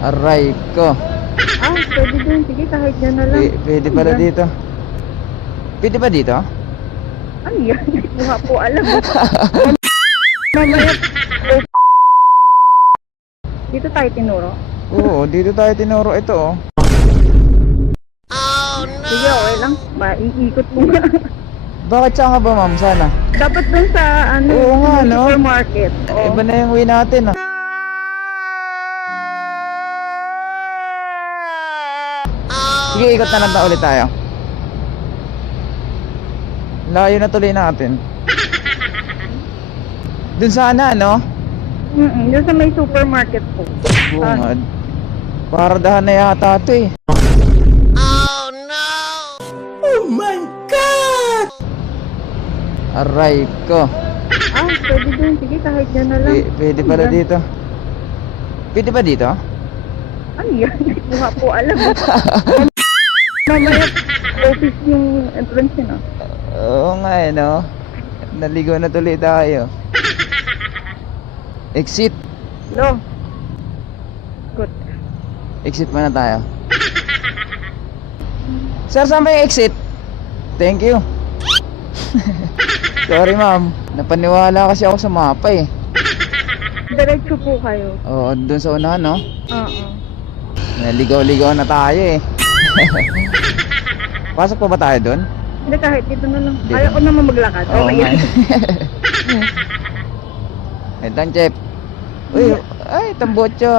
Aray ko. Pwede din. Sige, kahit yan na lang. Pwede pala Yan. dito. Pwede ba dito? Ano yan? Hindi ko nga po alam. Mamaya. Dito tayo tinuro. Oo, dito tayo tinuro ito oh. Sige, okay lang. Maiikot mo nga. Bakit saan ka ba ma'am? Sana? Dapat dun sa ano, Oo nga, no? supermarket. Oo. Iba na yung way natin ah. Sige, ikot na lang ulit tayo. Layo na tuloy natin. Dun sana, no? Dun sa may supermarket po. Bungad. Paradahan na yata ito eh. Aray ko. Pwede din. Sige, kahit yan na lang. Pwede pala Yan. dito. Pwede ba dito? Ano yan? Hindi ko nga po alam. Mamaya, office yung entrance yun, ah. Oo nga eh, no? Naligo na tuloy tayo. Exit. Lo. Good. Exit muna tayo. Sir, saan ba yung exit? Thank you. Sorry ma'am, napaniwala kasi ako sa mapa eh. Diretso po kayo. Oo, dun sa unahan no? Oo. Naligaw-ligaw na tayo eh. Pasok pa ba tayo dun? Hindi, kahit dito na lang. Dito. Ayaw ko naman maglakad. Oo Okay. nga eh. Ito ang chef. Uy, ay, tambotso.